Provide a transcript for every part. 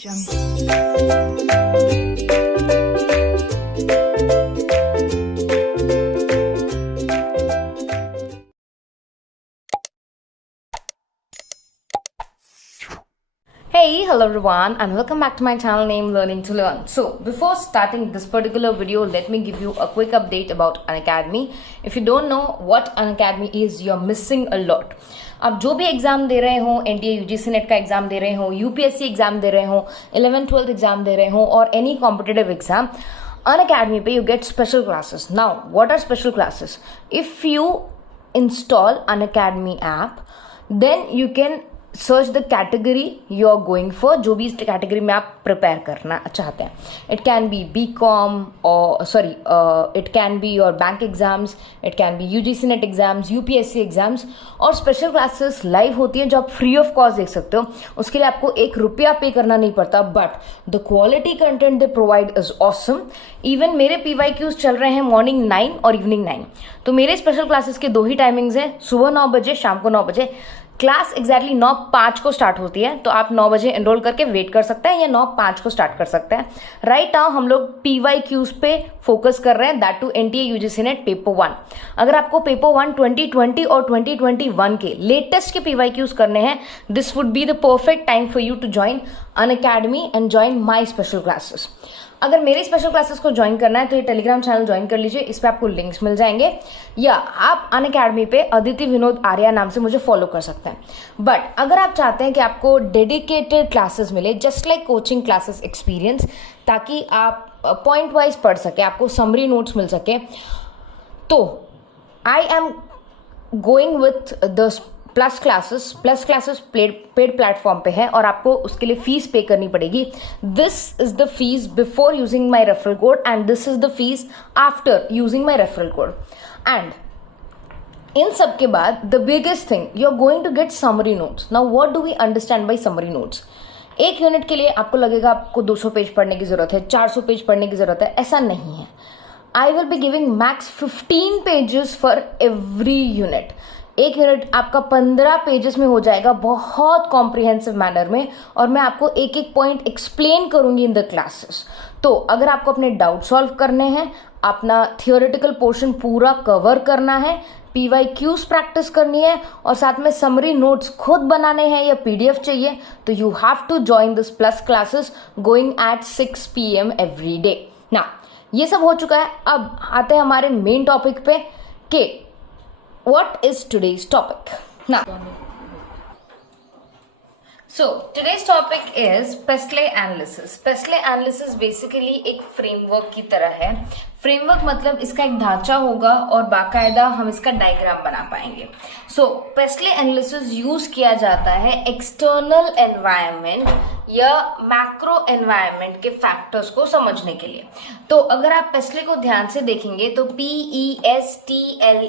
Hey, hello everyone and welcome back to my channel named Learning to Learn. So before starting this particular video, let me give you a quick update about Unacademy. If you don't know what Unacademy is, you're missing a lot. आप जो भी exam दे रहे हो, NDA UGC net का exam दे रहे हो, UPSC exam दे रहे हो, 11th-12th एग्जाम दे रहे हो और एनी कॉम्पिटिटिव एग्जाम, Unacademy पे you get special classes. Now, what are special classes? If you install Unacademy app, then you can search the category you are going for, जो भी इस category में आप prepare करना चाहते हैं. इट कैन बी BCom और it can be your bank exams, it can be UGC net exams, UPSC exams. और स्पेशल क्लासेस लाइव होती हैं जो आप फ्री ऑफ कॉस्ट देख सकते हो. उसके लिए आपको ₹1 पे करना नहीं पड़ता, but the quality content they provide is awesome. Even मेरे PYQs चल रहे हैं मॉर्निंग 9 और इवनिंग 9. तो मेरे स्पेशल क्लासेस के 2 ही टाइमिंग्स हैं, सुबह 9 बजे, शाम को 9 बजे. क्लास एग्जैक्टली 9:05 को स्टार्ट होती है, तो आप 9 बजे एनरोल करके वेट कर सकते हैं या 9:05 को स्टार्ट कर सकते हैं. राइट नाउ हम लोग PYQs पे फोकस कर रहे हैं, that to NTA UGC NET paper 1. अगर आपको पेपर 1 2020 और 2021 के लेटेस्ट के PYQs करने हैं, this would be the perfect time for you to join Unacademy and join my special classes. अगर मेरे स्पेशल क्लासेस को ज्वाइन करना है तो ये टेलीग्राम चैनल ज्वाइन कर लीजिए, इस पे आपको लिंक्स मिल जाएंगे, या आप अनअकैडमी पे अदिति विनोद आर्या नाम से मुझे फॉलो कर सकते हैं. बट अगर आप चाहते हैं कि आपको डेडिकेटेड क्लासेस मिले, just like coaching classes experience, ताकि आप पॉइंट वाइज पढ़ सके, आपको समरी नोट्स मिल सके, तो I am going with the plus classes paid platform पे है और आपको उसके लिए फीस पे करनी पड़ेगी. This is the fees before using my referral code and this is the fees after using my referral code. And इन सब के बाद the biggest thing, you are going to get summary notes. Now what do we understand by summary notes? एक unit के लिए आपको लगेगा आपको 200 पेज पढ़ने की जरूरत है, 400 पेज पढ़ने की जरूरत है. ऐसा नहीं है. I will be giving max 15 pages for every unit. एक यूनिट आपका 15 पेजेस में हो जाएगा, बहुत कॉम्प्रिहेंसिव मैनर में, और मैं आपको एक एक पॉइंट एक्सप्लेन करूंगी इन द क्लासेस. तो अगर आपको अपने डाउट सॉल्व करने हैं, अपना थियोरेटिकल पोर्शन पूरा कवर करना है, PYQs प्रैक्टिस करनी है और साथ में समरी नोट्स खुद बनाने हैं या PDF चाहिए, तो you have to join this plus classes going at 6 PM every day. ना ये सब हो चुका है, अब आते हैं हमारे मेन टॉपिक पे कि what is today's topic. Now, so today's topic is Pestle analysis. Pestle analysis basically एक फ्रेमवर्क की तरह है. फ्रेमवर्क मतलब इसका एक ढांचा होगा और बाकायदा हम इसका डायग्राम बना पाएंगे. सो पेस्ले एनालिसिस यूज किया जाता है एक्सटर्नल एनवायरनमेंट या मैक्रो एनवायरनमेंट के फैक्टर्स को समझने के लिए. तो अगर आप पेस्ले को ध्यान से देखेंगे तो PESTLE,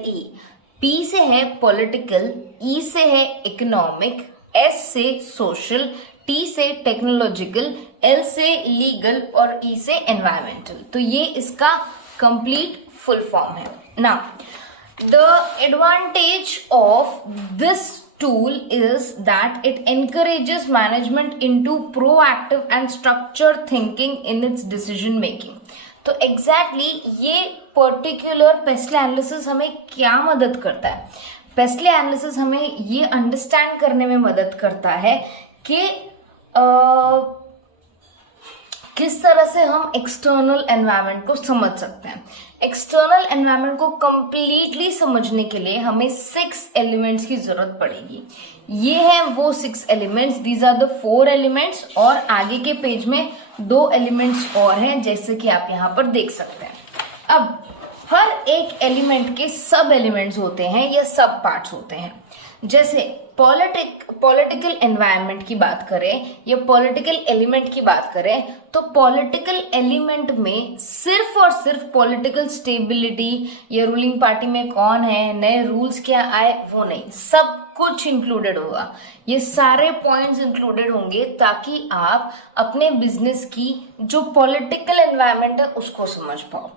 P से है पॉलिटिकल, E से है इकोनॉमिक, S से सोशल, T से टेक्नोलॉजिकल, L से लीगल और E से एनवायरमेंटल. तो ये इसका कंप्लीट फुल फॉर्म है. Now the advantage of this tool is that it encourages management into proactive and structured thinking in its decision making. तो एग्जैक्टली ये पर्टिकुलर पेस्ले एनालिसिस हमें क्या मदद करता है? पेस्ले एनालिसिस हमें ये अंडरस्टैंड करने में मदद करता है कि किस तरह से हम एक्सटर्नल एनवायरनमेंट को समझ सकते हैं. एक्सटर्नल एनवायरनमेंट को कंप्लीटली समझने के लिए हमें 6 एलिमेंट्स की जरूरत पड़ेगी. ये है वो 6 elements. These are the 4 elements और आगे के पेज में 2 एलिमेंट्स और हैं, जैसे कि आप यहाँ पर देख सकते हैं. अब हर एक एलिमेंट के सब एलिमेंट्स होते हैं या सब पार्ट्स होते हैं. जैसे पॉलिटिकल एनवायरनमेंट की बात करें या पॉलिटिकल एलिमेंट की बात करें, तो पॉलिटिकल एलिमेंट में सिर्फ और सिर्फ पॉलिटिकल स्टेबिलिटी या रूलिंग पार्टी में कौन है, नए रूल्स क्या आए, वो नहीं. सब कुछ इंक्लूडेड होगा, ये सारे पॉइंट्स इंक्लूडेड होंगे ताकि आप अपने बिजनेस की जो पॉलिटिकल एनवायरनमेंट है उसको समझ पाओ।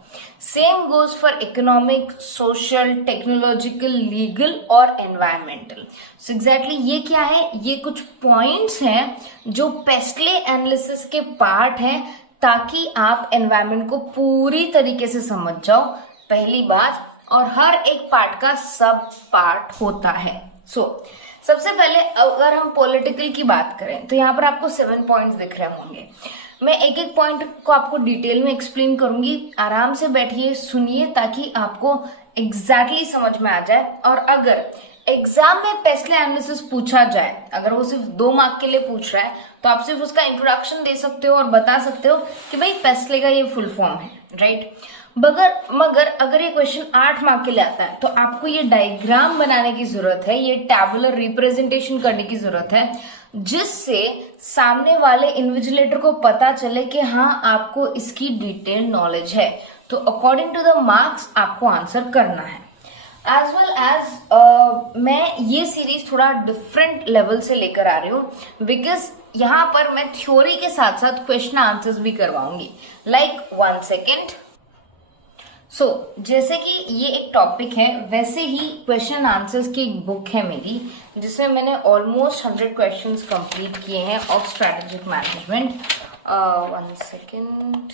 Same goes for economic, social, technological, legal और एनवायरमेंटल। सो एग्जैक्टली ये क्या है, ये कुछ पॉइंट्स हैं जो पेस्टले एनालिसिस के पार्ट हैं ताकि आप एनवायरनमेंट को पूरी तरीके से समझ जाओ, पहली बात। और हर एक पार्ट का सब पार्ट होता है। सबसे पहले अगर हम पॉलिटिकल की बात करें तो यहाँ पर आपको 7 पॉइंट्स दिख रहे होंगे। मैं एक एक पॉइंट को आपको डिटेल में एक्सप्लेन करूंगी, आराम से बैठिए, सुनिए ताकि आपको एग्जैक्टली समझ में आ जाए। और अगर एग्जाम में पेस्टले एनालिसिस पूछा जाए, अगर वो सिर्फ 2 मार्क के लिए पूछ रहा है तो आप सिर्फ उसका इंट्रोडक्शन दे सकते हो और बता सकते हो कि भाई पेस्टले का ये फुल फॉर्म है, राइट। मगर अगर ये क्वेश्चन 8 मार्क के लिए आता है तो आपको ये डायग्राम बनाने की जरूरत है, ये टैबुलर रिप्रेजेंटेशन करने की जरूरत है, जिससे सामने वाले इन्विजिलेटर को पता चले कि हाँ आपको इसकी डिटेल नॉलेज है। तो अकॉर्डिंग टू द मार्क्स आपको आंसर करना है। एज वेल एज मैं ये सीरीज थोड़ा डिफरेंट लेवल से लेकर आ रही हूँ, बिकॉज यहाँ पर मैं थ्योरी के साथ साथ क्वेश्चन आंसर्स भी करवाऊंगी। Like 1 second. जैसे कि ये एक टॉपिक है, वैसे ही क्वेश्चन आंसर्स की एक बुक है मेरी, जिसमें मैंने ऑलमोस्ट 100 क्वेश्चंस कंप्लीट किए हैं of strategic management. 1 second.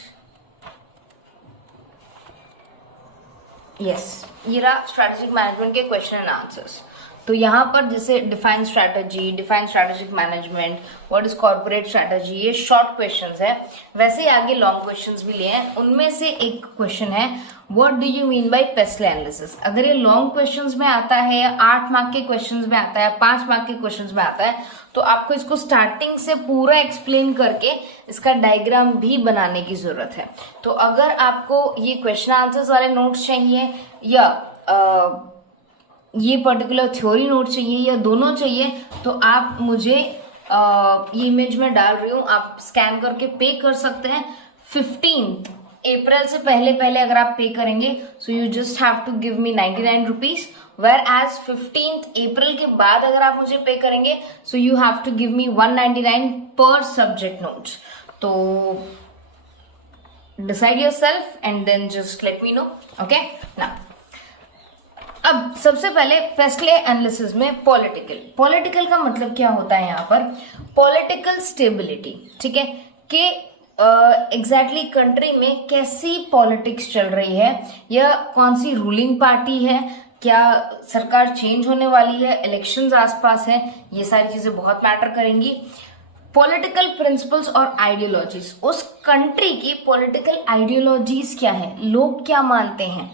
Yes, ये रहा स्ट्रेटेजिक मैनेजमेंट के क्वेश्चन एंड आंसर्स। तो यहाँ पर जैसे define strategy, define strategic management, what is corporate strategy, ये शॉर्ट क्वेश्चंस है। वैसे ही आगे लॉन्ग क्वेश्चंस भी लिए हैं। उनमें से एक क्वेश्चन है what do you mean by PESTLE analysis. अगर ये लॉन्ग क्वेश्चंस में आता है या 8 मार्क के क्वेश्चंस में आता है, 5 मार्क के क्वेश्चंस में आता है, तो आपको इसको स्टार्टिंग से पूरा एक्सप्लेन करके इसका डायग्राम भी बनाने की जरूरत है। तो अगर आपको ये क्वेश्चन आंसर्स वाले नोट्स चाहिए या ये पर्टिकुलर थ्योरी नोट चाहिए या दोनों चाहिए, तो आप मुझे ये इमेज में डाल रही हूँ, आप स्कैन करके पे कर सकते हैं। 15 अप्रैल से पहले अगर आप पे करेंगे so you just have to give me 99 rupees, whereas 15 April के बाद अगर आप मुझे पे करेंगे so you have to give me 199 पर सब्जेक्ट नोट्स। तो decide yourself and then just let me know, okay ना। अब सबसे पहले पेस्टले एनालिसिस में पॉलिटिकल का मतलब क्या होता है यहाँ पर, पॉलिटिकल स्टेबिलिटी, ठीक है, कि एग्जैक्टली कंट्री में कैसी पॉलिटिक्स चल रही है या कौन सी रूलिंग पार्टी है, क्या सरकार चेंज होने वाली है, इलेक्शंस आसपास है, ये सारी चीजें बहुत मैटर करेंगी। पॉलिटिकल प्रिंसिपल्स और आइडियोलॉजीज, उस कंट्री की पॉलिटिकल आइडियोलॉजीज क्या है, लोग क्या मानते हैं,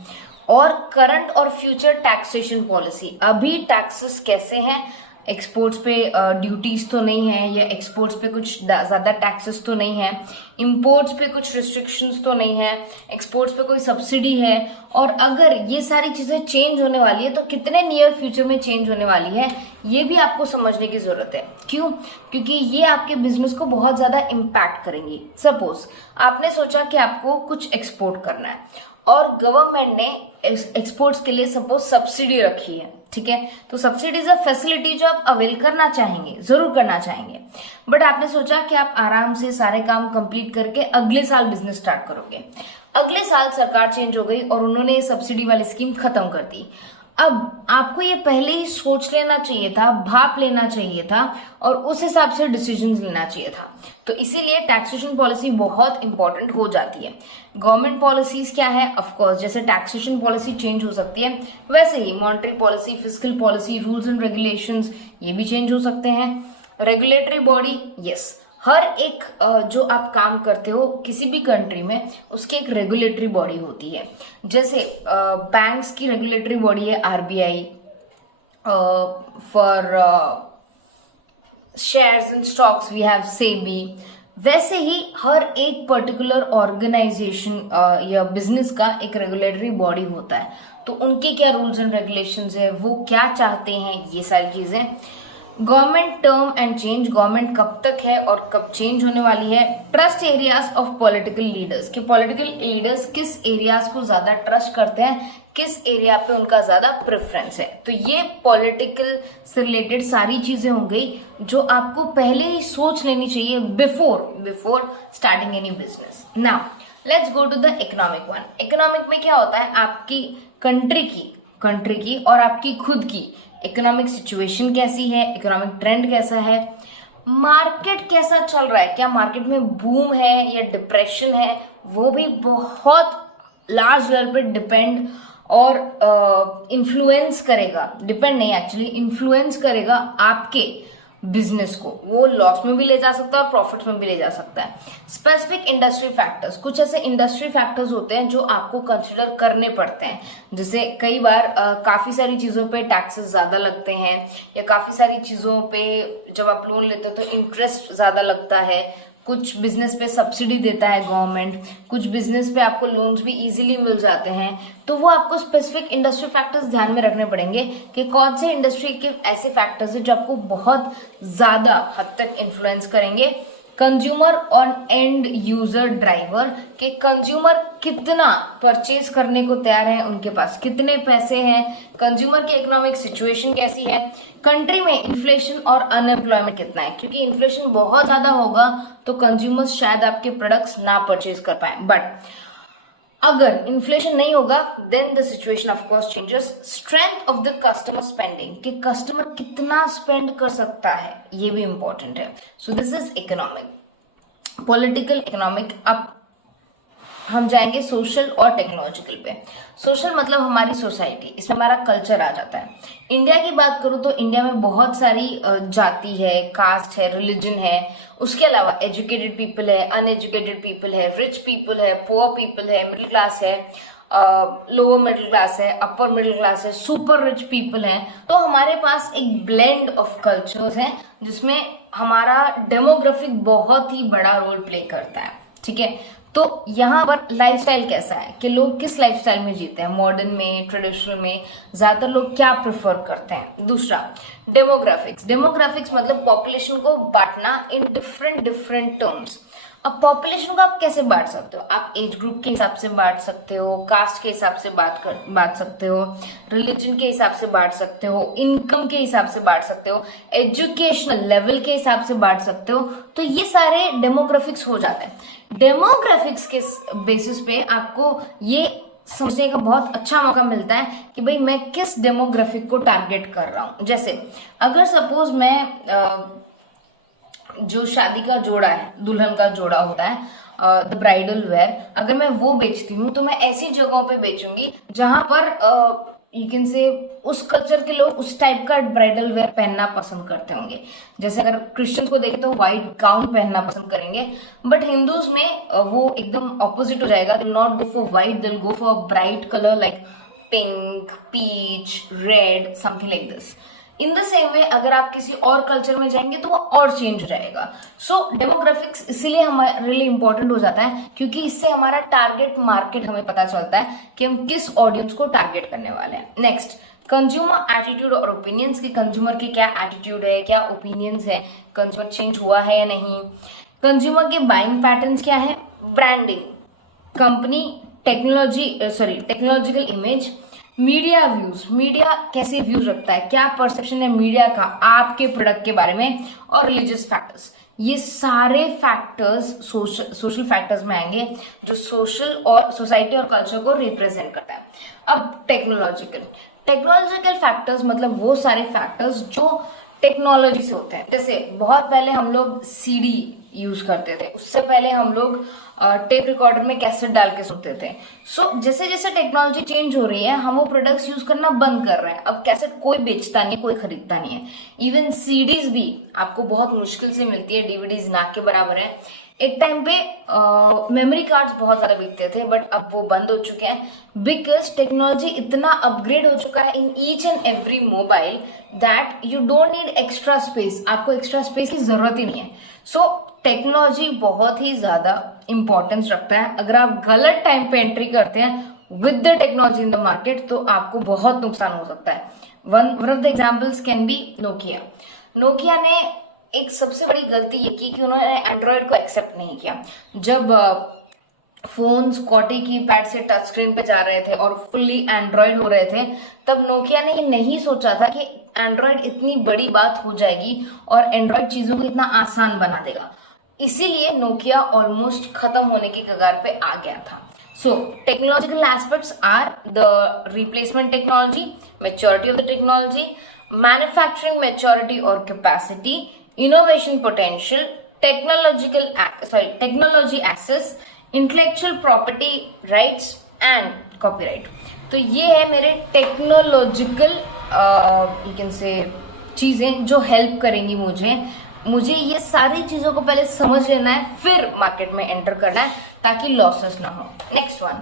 और करंट और फ्यूचर टैक्सेशन पॉलिसी, अभी टैक्सेस कैसे हैं, एक्सपोर्ट्स पे ड्यूटीज तो नहीं है या एक्सपोर्ट्स पे कुछ ज्यादा टैक्सेस तो नहीं है, इंपोर्ट्स पे कुछ रिस्ट्रिक्शंस तो नहीं है, एक्सपोर्ट्स पे कोई सब्सिडी है, और अगर ये सारी चीजें चेंज होने वाली है तो कितने नियर फ्यूचर में चेंज होने वाली है, ये भी आपको समझने की जरूरत है। क्यों? क्योंकि ये आपके बिजनेस को बहुत ज्यादा इम्पैक्ट करेंगी। सपोज आपने सोचा कि आपको कुछ एक्सपोर्ट करना है और गवर्नमेंट ने एक्सपोर्ट्स के लिए सपोज सब्सिडी रखी है, ठीक है, तो सब्सिडी इज अ फैसिलिटी जो आप अवेल करना चाहेंगे, जरूर करना चाहेंगे, बट आपने सोचा कि आप आराम से सारे काम कंप्लीट करके अगले साल बिजनेस स्टार्ट करोगे। अगले साल सरकार चेंज हो गई और उन्होंने ये सब्सिडी वाली स्कीम खत्म कर दी। अब आपको ये पहले ही सोच लेना चाहिए था, भाप लेना चाहिए था और उस हिसाब से डिसीजंस लेना चाहिए था। तो इसीलिए टैक्सेशन पॉलिसी बहुत इंपॉर्टेंट हो जाती है। गवर्नमेंट पॉलिसीज क्या है, ऑफ कोर्स जैसे टैक्सेशन पॉलिसी चेंज हो सकती है, वैसे ही monetary policy, fiscal policy, rules and regulations ये भी चेंज हो सकते हैं। रेगुलेटरी बॉडी, यस, हर एक जो आप काम करते हो किसी भी कंट्री में उसकी एक रेगुलेटरी बॉडी होती है। जैसे बैंक्स की रेगुलेटरी बॉडी है RBI, for shares and stocks we have SEBI. वैसे ही हर एक पर्टिकुलर ऑर्गेनाइजेशन या बिजनेस का एक रेगुलेटरी बॉडी होता है, तो उनके क्या रूल्स एंड रेगुलेशंस है, वो क्या चाहते हैं, ये सारी चीजें। Government term and change, government कब तक है और कब चेंज होने वाली है। Trust areas of political leaders, कि पॉलिटिकल लीडर्स किस एरियाज को ज्यादा ट्रस्ट करते हैं, किस एरिया पे उनका ज्यादा प्रेफरेंस है। तो ये पॉलिटिकल से रिलेटेड सारी चीजें हो गई जो आपको पहले ही सोच लेनी चाहिए before starting any business. Now let's go to the economic one. Economic में क्या होता है, आपकी कंट्री की और आपकी खुद की इकोनॉमिक सिचुएशन कैसी है, इकोनॉमिक ट्रेंड कैसा है, मार्केट कैसा चल रहा है, क्या मार्केट में बूम है या डिप्रेशन है, वो भी बहुत लार्ज लेवल पे डिपेंड और इन्फ्लुएंस करेगा, डिपेंड नहीं एक्चुअली इन्फ्लुएंस करेगा आपके बिजनेस को। वो लॉस में भी ले जा सकता है और प्रॉफिट में भी ले जा सकता है। स्पेसिफिक इंडस्ट्री फैक्टर्स, कुछ ऐसे इंडस्ट्री फैक्टर्स होते हैं जो आपको कंसिडर करने पड़ते हैं। जैसे कई बार काफी सारी चीजों पे टैक्सेस ज्यादा लगते हैं, या काफी सारी चीजों पे जब आप लोन लेते हो तो इंटरेस्ट ज्यादा लगता है। कुछ बिजनेस पे सब्सिडी देता है गवर्नमेंट, कुछ बिजनेस पे आपको लोन्स भी इजीली मिल जाते हैं। तो वो आपको स्पेसिफिक इंडस्ट्री फैक्टर्स ध्यान में रखने पड़ेंगे कि कौन से इंडस्ट्री के ऐसे फैक्टर्स हैं जो आपको बहुत ज्यादा हद तक इन्फ्लुएंस करेंगे। कंज्यूमर और एंड यूजर ड्राइवर, के कंज्यूमर कितना परचेज करने को तैयार है, उनके पास कितने पैसे हैं, कंज्यूमर की इकोनॉमिक सिचुएशन कैसी है, कंट्री में इन्फ्लेशन और अनएम्प्लॉयमेंट कितना है। क्योंकि इन्फ्लेशन बहुत ज्यादा होगा तो कंज्यूमर्स शायद आपके प्रोडक्ट्स ना परचेज कर पाए, बट अगर इन्फ्लेशन नहीं होगा then the situation of course changes. Strength of the customer spending, कि कस्टमर कितना स्पेंड कर सकता है, ये भी इंपॉर्टेंट है। So this is economic, political, economic. अब हम जाएंगे सोशल और टेक्नोलॉजिकल पे। सोशल मतलब हमारी सोसाइटी, इसमें हमारा कल्चर आ जाता है। इंडिया की बात करूँ तो इंडिया में बहुत सारी जाति है, कास्ट है, रिलीजन है। उसके अलावा एजुकेटेड पीपल है, अनएजुकेटेड पीपल है, रिच पीपल है, पुअर पीपल है, मिडिल क्लास है, लोअर मिडिल क्लास है, अपर मिडिल क्लास है, सुपर रिच पीपल है। तो हमारे पास एक ब्लेंड ऑफ कल्चर्स है जिसमें हमारा डेमोग्राफिक बहुत ही बड़ा रोल प्ले करता है। ठीक है, तो यहाँ पर लाइफस्टाइल कैसा है कि लोग किस लाइफस्टाइल में जीते हैं, मॉडर्न में, ट्रेडिशनल में, ज्यादातर लोग क्या प्रेफर करते हैं। दूसरा डेमोग्राफिक्स, डेमोग्राफिक्स मतलब पॉपुलेशन को बांटना इन डिफरेंट टर्म्स। अब पॉपुलेशन को आप कैसे बांट सकते हो, आप एज ग्रुप के हिसाब से बांट सकते हो, कास्ट के हिसाब से बांट सकते हो, रिलीजन के हिसाब से बांट सकते हो, इनकम के हिसाब से बांट सकते हो, एजुकेशनल लेवल के हिसाब से बांट सकते हो। तो ये सारे डेमोग्राफिक्स हो जाते हैं। डेमोग्राफिक्स के बेसिस पे आपको ये समझने का बहुत अच्छा मौका मिलता है कि भाई मैं किस डेमोग्राफिक को टारगेट कर रहा हूं। जैसे अगर सपोज मैं जो शादी का जोड़ा है, दुल्हन का जोड़ा होता है, द ब्राइडल वेयर, अगर मैं वो बेचती हूँ तो मैं ऐसी जगहों पे बेचूंगी जहां पर यू कैन से उस कल्चर के लोग उस टाइप का ब्राइडल वेयर पहनना पसंद करते होंगे। जैसे अगर क्रिश्चियंस को देखें तो व्हाइट गाउन पहनना पसंद करेंगे, बट हिंदूज में वो एकदम ऑपोजिट हो जाएगा। They not go for white, they go for bright colour like pink, peach, red, something like this. In the same way अगर आप किसी और कल्चर में जाएंगे तो वो और चेंज हो जाएगा। सो डेमोग्राफिक्स इसीलिए हमारे लिए इंपॉर्टेंट हो जाता है क्योंकि इससे हमारा टारगेट मार्केट हमें पता चलता है कि हम किस ऑडियंस को टारगेट करने वाले हैं। नेक्स्ट कंज्यूमर एटीट्यूड और ओपिनियंस, की कंज्यूमर के क्या एटीट्यूड है, क्या ओपिनियंस है, कंज्यूमर चेंज हुआ है या नहीं। कंज्यूमर के बाइंग पैटर्न्स क्या है, branding, company, technological image, media views, media कैसे व्यूज रखता है, क्या परसेप्शन है मीडिया का आपके प्रोडक्ट के बारे में, और रिलीजियस फैक्टर्स। ये सारे फैक्टर्स सोशल फैक्टर्स में आएंगे जो सोशल और सोसाइटी और कल्चर को रिप्रेजेंट करता है। अब टेक्नोलॉजिकल फैक्टर्स मतलब वो सारे फैक्टर्स जो टेक्नोलॉजी से होते हैं। जैसे बहुत पहले हम लोग सीडी यूज करते थे, उससे पहले हम लोग टेप रिकॉर्डर में कैसेट डाल के सुनते थे। सो जैसे जैसे टेक्नोलॉजी चेंज हो रही है हम वो प्रोडक्ट्स यूज करना बंद कर रहे हैं। अब कैसेट कोई बेचता नहीं है, कोई खरीदता नहीं है। इवन सीडीज भी आपको बहुत मुश्किल से मिलती है, डीवीडीज ना के बराबर है। एक टाइम पे मेमोरी कार्ड्स बहुत ज्यादा बिकते थे बट अब वो बंद हो चुके हैं बिकॉज टेक्नोलॉजी इतना अपग्रेड हो चुका है in each and every mobile that you don't need extra space. आपको एक्स्ट्रा स्पेस की जरूरत ही नहीं है। सो टेक्नोलॉजी बहुत ही ज्यादा इंपॉर्टेंस रखता है। अगर आप गलत टाइम पे एंट्री करते हैं with the technology in the market तो आपको बहुत नुकसान हो सकता है। One of the examples can be Nokia. Nokia ने एक सबसे बड़ी गलती ये की कि उन्होंने एंड्रॉयड को एक्सेप्ट नहीं किया। जब फोन्स कॉटी की पैड से टच स्क्रीन पे जा रहे थे और फुल्ली एंड्रॉयड हो रहे थे, तब नोकिया ने ये नहीं सोचा था कि एंड्रॉयड इतनी बड़ी बात हो जाएगी और एंड्रॉयड चीजों को इतना आसान बना देगा। इसीलिए नोकिया ऑलमोस्ट खत्म होने की कगार पे आ गया था। So, technological aspects are the replacement technology, maturity of the technology, manufacturing maturity or capacity, innovation potential, technology access, intellectual property rights and copyright. तो ये है मेरे टेक्नोलॉजिकल you can say चीजें जो हेल्प करेंगी मुझे ये सारी चीजों को पहले समझ लेना है, फिर मार्केट में एंटर करना है ताकि लॉसेस ना हो। नेक्स्ट वन,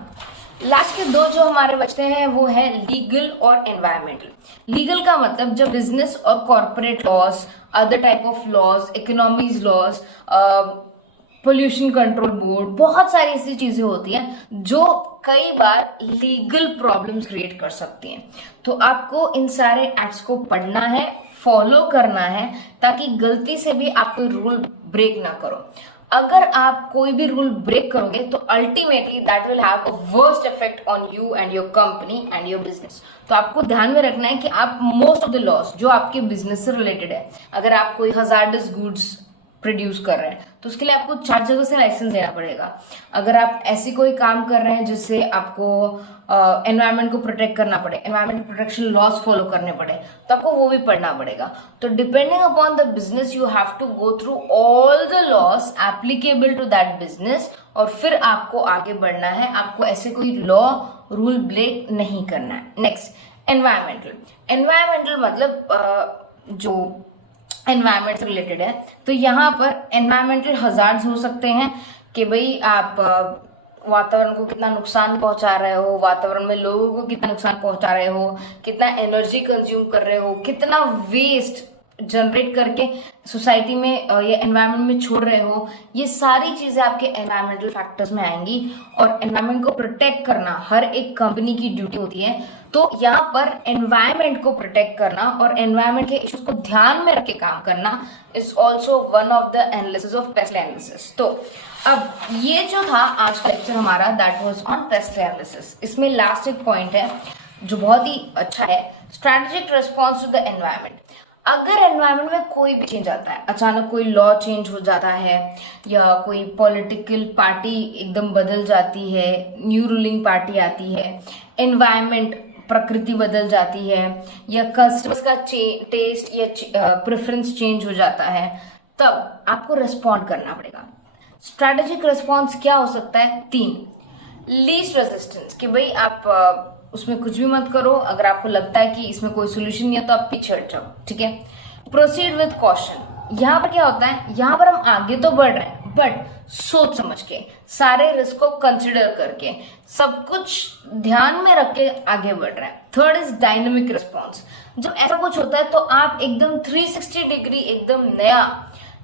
लास्ट के दो जो हमारे बचते हैं वो है लीगल और एनवायरमेंटल। लीगल का मतलब जब बिजनेस और corporate laws, other type of laws, economies laws, pollution control board, बहुत सारी ऐसी चीजें होती हैं जो कई बार लीगल प्रॉब्लम्स क्रिएट कर सकती हैं। तो आपको इन सारे एक्ट्स को पढ़ना है, फॉलो करना है, ताकि गलती से भी आप कोई रूल ब्रेक ना करो। अगर आप कोई भी रूल ब्रेक करोगे तो ultimately that will have a worst effect on you and your company and your business. तो आपको ध्यान में रखना है कि आप मोस्ट ऑफ द लॉस जो आपके बिजनेस से रिलेटेड है, अगर आप कोई हजार्डस गुड्स प्रोड्यूस कर रहे हैं तो उसके लिए आपको 4 जगह से लाइसेंस देना पड़ेगा। अगर आप ऐसी कोई काम कर रहे हैं जिससे आपको एनवायरनमेंट को प्रोटेक्ट करना पड़े, एनवायरमेंट प्रोटेक्शन लॉज फॉलो करने पड़े, तो आपको वो भी पढ़ना पड़ेगा। तो depending upon the business you have to go through all the laws applicable to that business, और फिर आपको आगे बढ़ना है। आपको ऐसे कोई लॉ रूल ब्रेक नहीं करना है। नेक्स्ट, एनवायरमेंटल मतलब जो एनवायरमेंट से रिलेटेड है। तो यहाँ पर एनवायरमेंटल हजार्ड्स हो सकते हैं कि भाई आप वातावरण को कितना नुकसान पहुंचा रहे हो, वातावरण में लोगों को कितना नुकसान पहुंचा रहे हो, कितना एनर्जी कंज्यूम कर रहे हो, कितना वेस्ट जनरेट करके सोसाइटी में या एनवायरनमेंट में छोड़ रहे हो। ये सारी चीजें आपके एनवायरमेंटल फैक्टर्स में आएंगी और एनवायरनमेंट को प्रोटेक्ट करना हर एक कंपनी की ड्यूटी होती है। तो यहाँ पर एनवायरनमेंट को प्रोटेक्ट करना और एनवायरनमेंट के इश्यूज को ध्यान में रख के काम करना is also one of the analysis of PEST analysis. तो अब ये जो था आज का लेक्चर हमारा, that was on PEST analysis. इसमें लास्ट एक पॉइंट है जो बहुत ही अच्छा है, strategic response to the environment. अगर एनवायरनमेंट में कोई भी चेंज आता है, अचानक कोई लॉ चेंज हो जाता है या कोई पॉलिटिकल पार्टी एकदम बदल जाती है, न्यू रूलिंग पार्टी आती है, एनवायरनमेंट प्रकृति बदल जाती है, या कस्टमर्स का टेस्ट या प्रेफरेंस चेंज हो जाता है, तब आपको रिस्पॉन्ड करना पड़ेगा। स्ट्रेटेजिक रिस्पॉन्स क्या हो सकता है? 3, लीस्ट रेजिस्टेंस, कि भाई आप उसमें कुछ भी मत करो, अगर आपको लगता है कि इसमें कोई सोल्यूशन नहीं है तो आप पीछे हट जाओ, ठीक है। प्रोसीड विद कॉशन, यहाँ पर क्या होता है, यहाँ पर हम आगे तो बढ़ रहे हैं बट सोच समझ के, सारे रिस्क को कंसिडर करके, सब कुछ ध्यान में रख के आगे बढ़ रहे हैं। Third is dynamic response. जब ऐसा कुछ होता है तो आप एकदम 360 डिग्री एकदम नया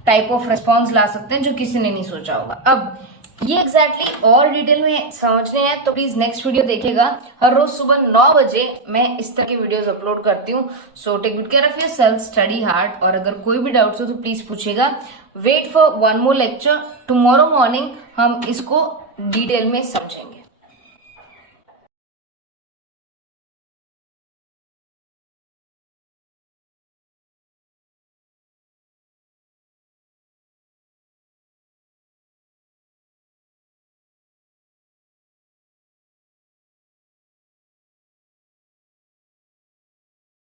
टाइप ऑफ रिस्पॉन्स ला सकते हैं जो किसी ने नहीं सोचा होगा। अब ये एग्जैक्टली और डिटेल में समझने हैं तो प्लीज नेक्स्ट वीडियो देखिएगा। हर रोज सुबह 9 बजे मैं इस तरह की वीडियोस अपलोड करती हूँ। So take good care of yourself, study hard, और अगर कोई भी डाउट्स हो तो प्लीज पूछिएगा। Wait for one more lecture, tomorrow morning हम इसको डिटेल में समझेंगे।